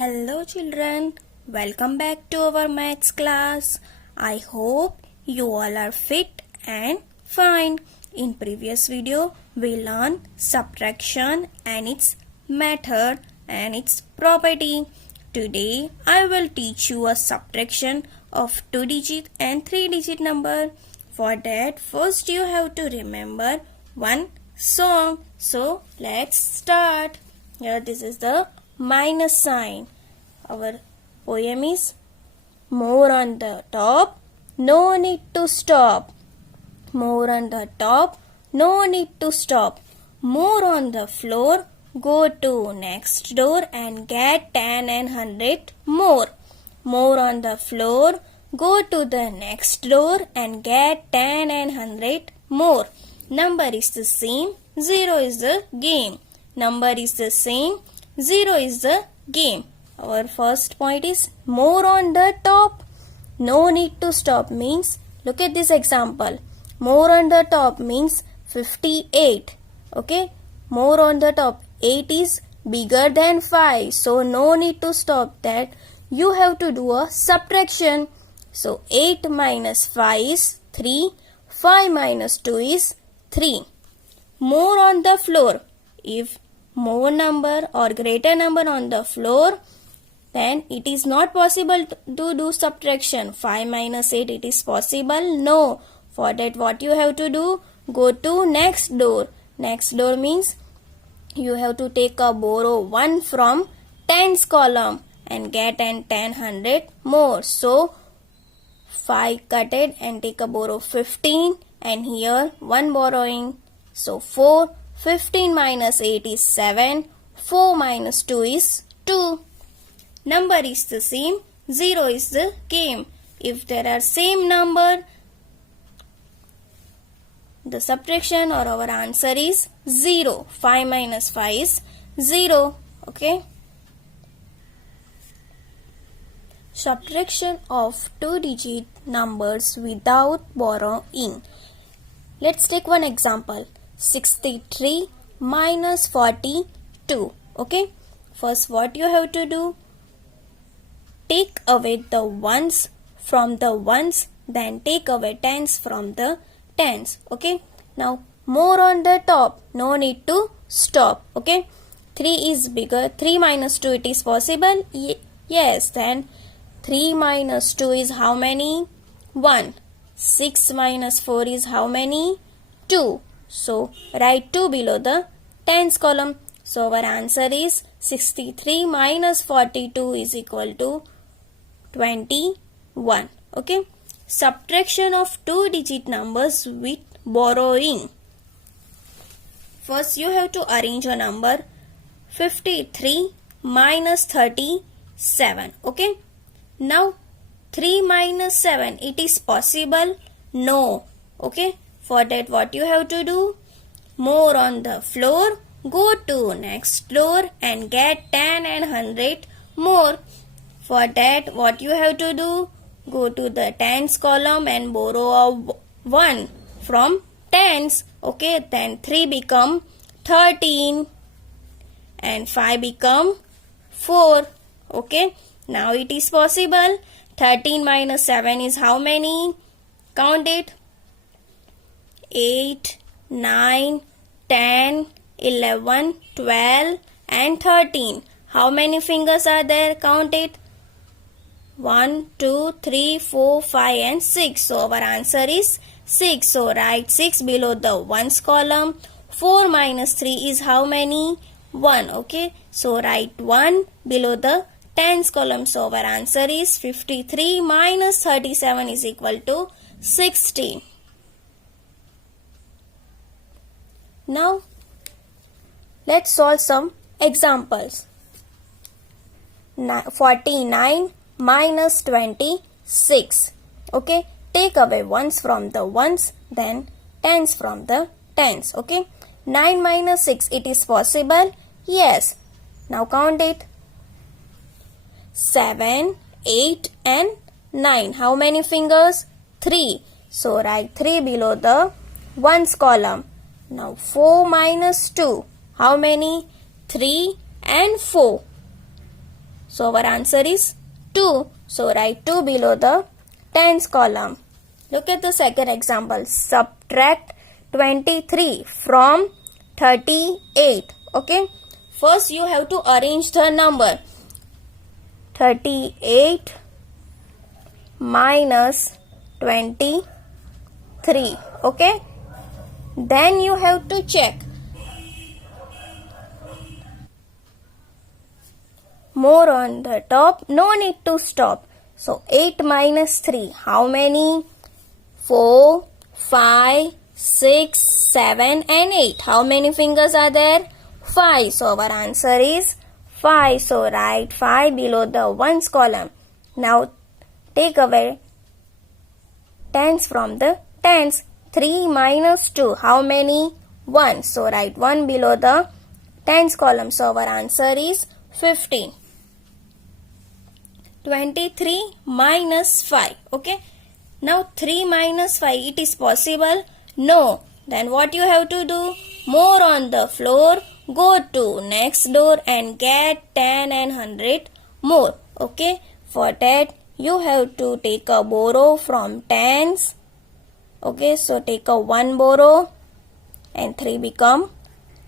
Hello children, welcome back to our maths class. I hope you all are fit and fine. In previous video, we learned subtraction and its method and its property. Today, I will teach you a subtraction of 2-digit and 3-digit number. For that, first you have to remember one song. So, let's start. Here, this is the minus sign. Our poem is more on the top, no need to stop. More on the top, no need to stop. More on the floor, go to next door and get 10 and 100 more. More on the floor, go to the next door and get 10 and 100 more. Number is the same, 0 is the game. Number is the same, 0 is the game. Our first point is more on the top. No need to stop means, look at this example. More on the top means 58. Okay. More on the top. 8 is bigger than 5. So no need to stop that. You have to do a subtraction. So 8 minus 5 is 3. 5 minus 2 is 3. More on the floor. If more number or greater number on the floor, then it is not possible to do subtraction. 5 minus 8, it is possible? No. For that, what you have to do? Go to next door. Next door means you have to take a borrow 1 from tens column and get an 10 100 more. So 5 cutted and take a borrow 15 and here 1 borrowing. So 4. 15 minus 8 is 7. 4 minus 2 is 2. Number is the same. 0 is the game. If there are same number, the subtraction or our answer is 0. 5 minus 5 is 0. Okay. Subtraction of 2-digit numbers without borrowing. Let's take one example. 63 minus 42. Okay. First, what you have to do? Take away the ones from the ones, then take away tens from the tens. Okay. Now, more on the top. No need to stop. Okay. 3 is bigger. 3 minus 2, it is possible? Yes. Then 3 minus 2 is how many? 1. 6 minus 4 is how many? 2. So, write 2 below the tens column. So, our answer is 63 minus 42 is equal to 21. Okay. Subtraction of 2-digit numbers with borrowing. First, you have to arrange a number 53 minus 37. Okay. Now, 3 minus 7, it is possible? No. Okay. For that, what you have to do? More on the floor, go to next floor and get 10 and 100 more. For that, what you have to do? Go to the tens column and borrow a 1 from tens. Okay, then 3 become 13 and 5 become 4. Okay, now it is possible. 13 minus 7 is how many? Count it. 8, 9, 10, 11, 12 and 13. How many fingers are there? Count it. 1, 2, 3, 4, 5 and 6. So our answer is 6. So write 6 below the ones column. 4 minus 3 is how many? 1. Okay. So write 1 below the tens column. So our answer is 53 minus 37 is equal to 16. Now, let's solve some examples. 49 minus 26. Okay. Take away ones from the ones, then tens from the tens. Okay. 9 minus 6, it is possible? Yes. Now count it. 7, 8 and 9. How many fingers? 3. So write 3 below the ones column. Now 4 minus 2. How many? 3 and 4. So our answer is 2. So write 2 below the tens column. Look at the second example. Subtract 23 from 38. Okay. First you have to arrange the number. 38 minus 23. Okay. Then you have to check. More on the top. No need to stop. So 8 minus 3. How many? 4, 5, 6, 7 and 8. How many fingers are there? 5. So our answer is 5. So write 5 below the ones column. Now take away tens from the tens. 3 minus 2. How many? 1. So write 1 below the tens column. So our answer is 15. 23 minus 5. Okay. Now 3 minus 5. It is possible? No. Then what you have to do? More on the floor. Go to next door and get 10 and 100 more. Okay. For that you have to take a borrow from tens. Okay. So take a 1 borrow and 3 become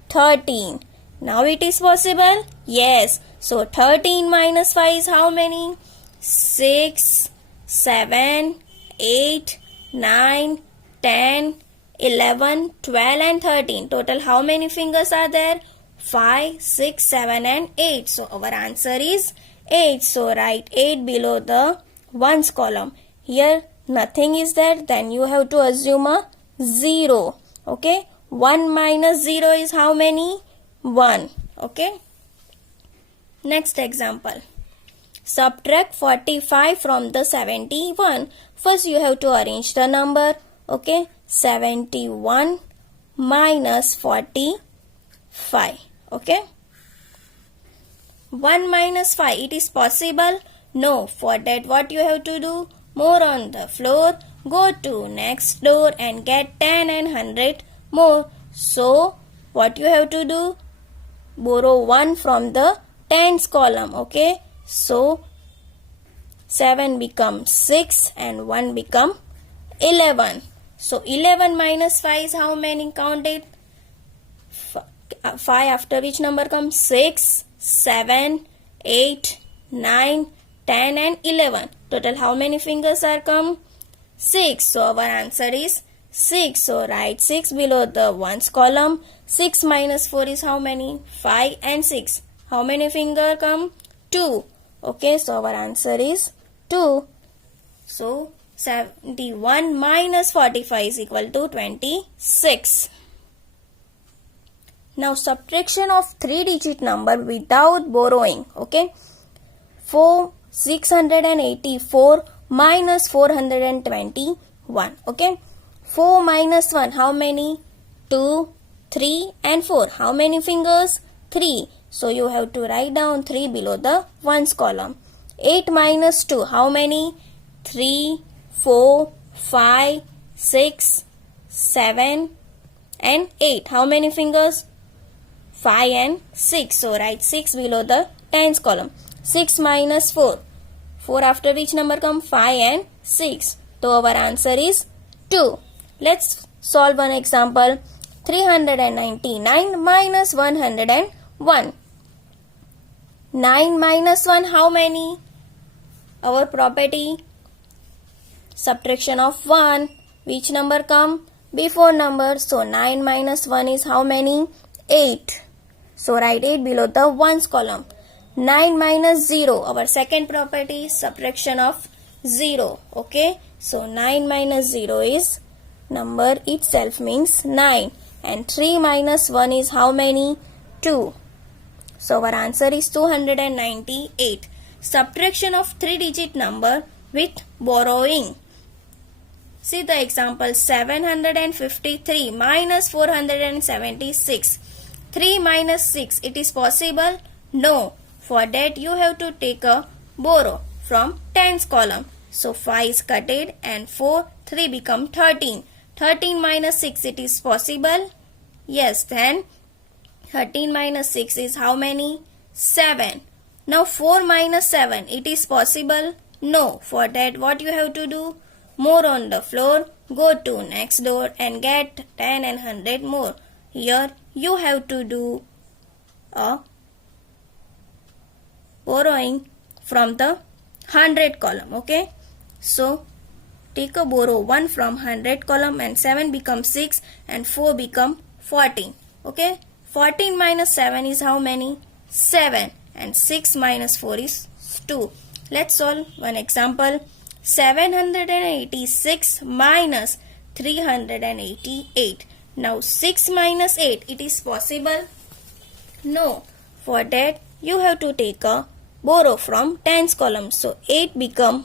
13. Now it is possible? Yes. So 13 minus 5 is how many? 6, 7, 8, 9, 10, 11, 12 and 13. Total how many fingers are there? 5, 6, 7 and 8. So our answer is 8. So write 8 below the ones column. Here nothing is there. Then you have to assume a 0. Okay. 1 minus 0 is how many? 1. Okay. Next example. Subtract 45 from the 71. First you have to arrange the number. Okay. 71 minus 45. Okay. 1 minus 5. It is possible? No. For that what you have to do? More on the floor. Go to next door and get 10 and 100 more. So what you have to do? Borrow 1 from the tens column. Okay. So 7 becomes 6 and 1 become 11. So 11 minus 5 is how many? Count it. 5 after which number comes? 6, 7, 8, 9, 10 and 11. Total how many fingers are come? 6. So our answer is 6. So write 6 below the ones column. 6 minus 4 is how many? 5 and 6. How many fingers come? 2. Okay, so our answer is 2. So 71 minus 45 is equal to 26. Now subtraction of 3-digit number without borrowing. Okay. 684 minus 421. Okay. 4 minus 1. How many? 2, 3 and 4. How many fingers? 3. So you have to write down 3 below the ones column. 8 minus 2. How many? 3, 4, 5, 6, 7 and 8. How many fingers? 5 and 6. So write 6 below the tens column. 6 minus 4. 4 after which number come? 5 and 6. So our answer is 2. Let's solve one example. 399 minus 101. 9 minus 1 how many? Our property. Subtraction of 1. Which number come? Before number. So 9 minus 1 is how many? 8. So write 8 below the ones column. 9 minus 0. Our second property. Subtraction of 0. Okay. So 9 minus 0 is number itself means 9. And 3 minus 1 is how many? 2. So our answer is 298. Subtraction of 3-digit number with borrowing. See the example. 753 minus 476. 3 minus 6. It is possible? No. For that you have to take a borrow from tens column. So 5 is cutted and 4, 3 become 13. 13 minus 6. It is possible? Yes. Then 13 minus 6 is how many? 7. Now 4 minus 7, it is possible? No. For that what you have to do? More on the floor, go to next door and get 10 and 100 more. Here you have to do a borrowing from the 100 column. Okay. So take a borrow 1 from 100 column and 7 becomes 6 and 4 become 14. Okay. 14 minus 7 is how many? 7. And 6 minus 4 is 2. Let's solve one example. 786 minus 388. Now 6 minus 8, it is possible? No. For that you have to take a borrow from tens column. So 8 become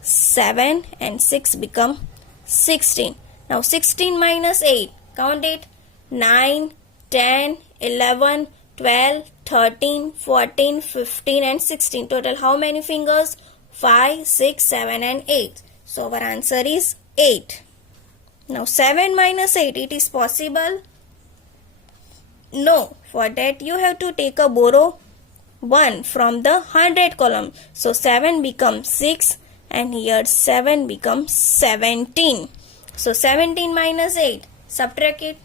7 and 6 become 16. Now 16 minus 8, count it. 9, 10, 11, 12, 13, 14, 15 and 16. Total how many fingers? 5, 6, 7 and 8. So our answer is 8. Now 7 minus 8, it is possible? No. For that you have to take a borrow 1 from the 100 column. So 7 becomes 6 and here 7 becomes 17. So 17 minus 8, subtract it.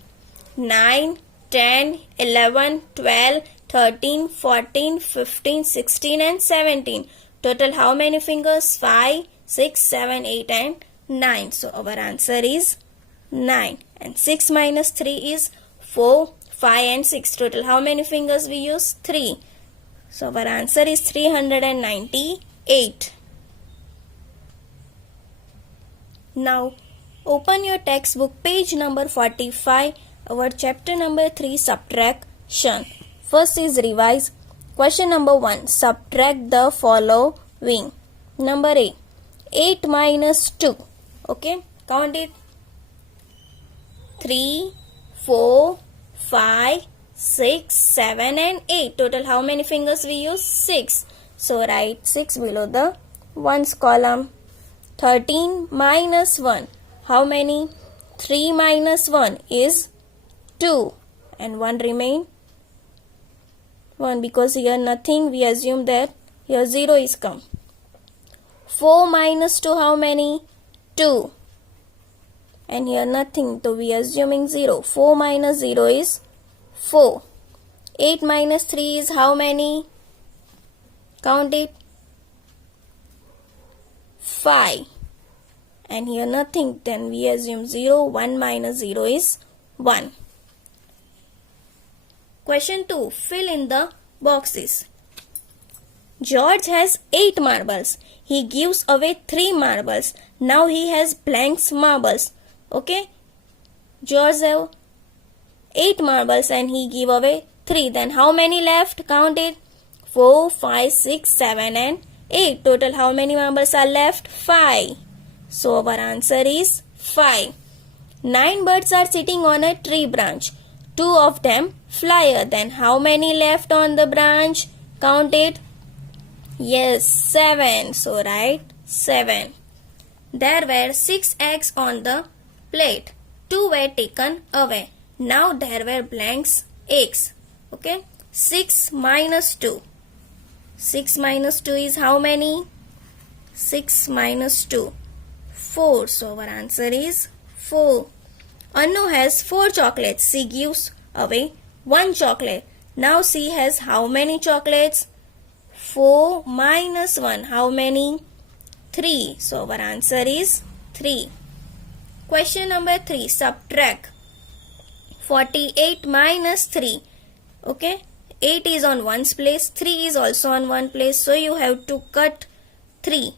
9, 10, 11, 12, 13, 14, 15, 16 and 17. Total how many fingers? 5, 6, 7, 8 and 9. So our answer is 9. And 6 minus 3 is 4, 5 and 6. Total how many fingers we use? 3. So our answer is 398. Now open your textbook page number 45. Our chapter number 3, subtraction. First is revise. Question number 1. Subtract the following. Number A. 8 minus 2. Okay. Count it. 3, 4, 5, 6, 7 and 8. Total how many fingers we use? 6. So write 6 below the ones column. 13 minus 1. How many? 3 minus 1 is 2 and 1 remain 1 because here nothing, we assume that here 0 is come. 4 minus 2 how many? 2 and here nothing, so we assuming 0. 4 minus 0 is 4. 8 minus 3 is how many? Count it. 5 and here nothing, then we assume 0. 1 minus 0 is 1. Question 2. Fill in the boxes. George has 8 marbles. He gives away 3 marbles. Now he has blanks marbles. Okay. George have 8 marbles and he give away 3. Then how many left? Count it. 4, 5, 6, 7 and 8. Total how many marbles are left? 5. So our answer is 5. 9 birds are sitting on a tree branch. 2 of them fly. Then how many left on the branch? Count it. Yes, 7. So write 7. There were 6 eggs on the plate. 2 were taken away. Now there were blanks eggs. Okay. 6 minus 2. 6 minus 2 is how many? 6 minus 2. 4. So our answer is 4. Anu has 4 chocolates. She gives away 1 chocolate. Now she has how many chocolates? 4 minus 1. How many? 3. So our answer is 3. Question number 3. Subtract 48 minus 3. Okay. 8 is on one's place. 3 is also on one place. So you have to cut 3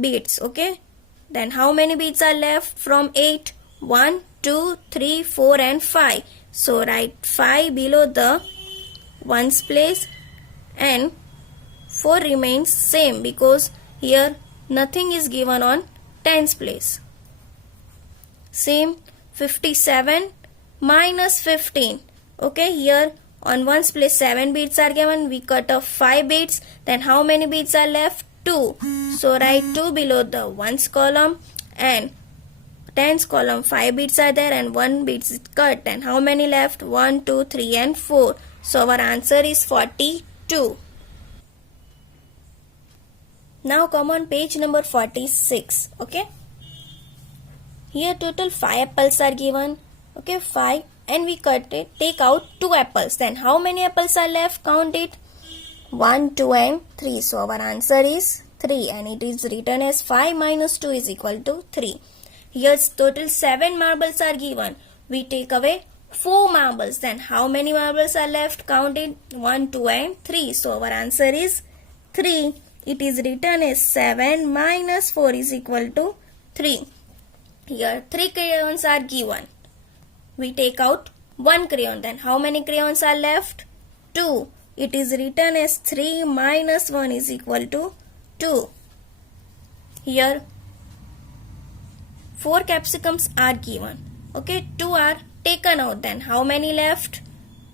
beads. Okay. Then how many beads are left from 8? 1, 2, 3, 4 and 5. So write 5 below the ones place and 4 remains same because here nothing is given on tens place. Same 57 minus 15. Okay, here on ones place 7 beads are given. We cut off 5 beads. Then how many beads are left? 2. So write 2 below the ones column and tens column 5 beads are there and 1 bead is cut. And how many left? 1, 2, 3 and 4. So our answer is 42. Now come on page number 46. Okay. Here total 5 apples are given. Okay, 5, and we take out 2 apples. Then how many apples are left? Count it. 1, 2 and 3. So our answer is 3, and it is written as 5 minus 2 is equal to 3. Here's total 7 marbles are given. We take away 4 marbles. Then how many marbles are left? Count it. 1, 2 and 3. So our answer is 3. It is written as 7 minus 4 is equal to 3. Here 3 crayons are given. We take out 1 crayon. Then how many crayons are left? 2. It is written as 3 minus 1 is equal to 2. Here 4 capsicums are given. Okay, 2 are taken out. Then how many left?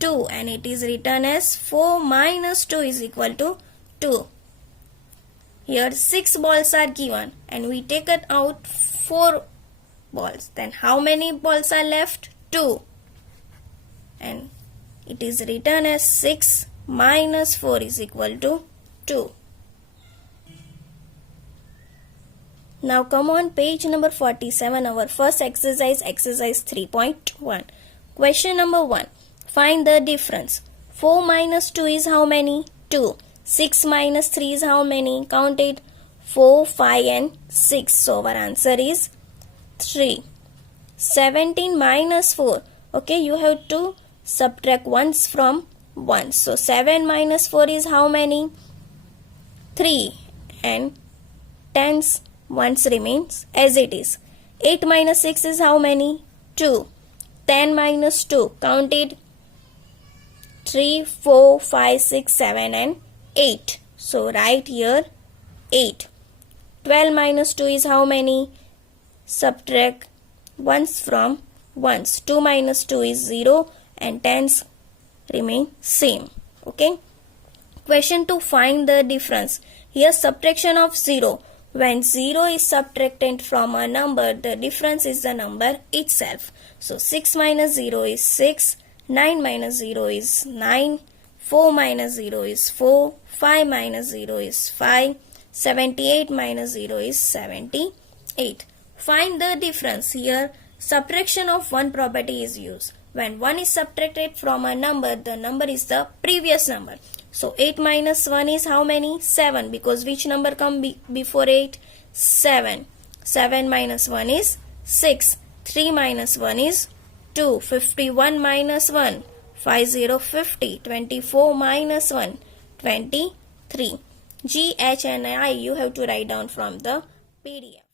2, and it is written as 4 minus 2 is equal to 2. Here 6 balls are given, and we take it out 4 balls. Then how many balls are left? 2, and it is written as 6 minus 4 is equal to 2. Now come on page number 47, our first exercise 3.1. Question number 1. Find the difference. 4 minus 2 is how many? 2. 6 minus 3 is how many? Count it. 4, 5 and 6. So our answer is 3. 17 minus 4. Okay, you have to subtract ones from 1. So 7 minus 4 is how many? 3. And tens ones remains as it is. 8 minus 6 is how many? 2. 10 minus 2. Count it. 3, 4, 5, 6, 7 and 8. So write here 8. 12 minus 2 is how many? Subtract ones from ones. 2 minus 2 is 0, and tens remain same. Okay. Question 2. Find the difference. Here subtraction of 0. When 0 is subtracted from a number, the difference is the number itself. So 6 minus 0 is 6. 9 minus 0 is 9. 4 minus 0 is 4. 5 minus 0 is 5. 78 minus 0 is 78. Find the difference. Here subtraction of one property is used. When 1 is subtracted from a number, the number is the previous number. So 8 minus 1 is how many? 7, because which number come before 8? 7. 7 minus 1 is 6. 3 minus 1 is 2. 51 minus 1. 50, 50. 24 minus 1. 23. G, H and I you have to write down from the PDF.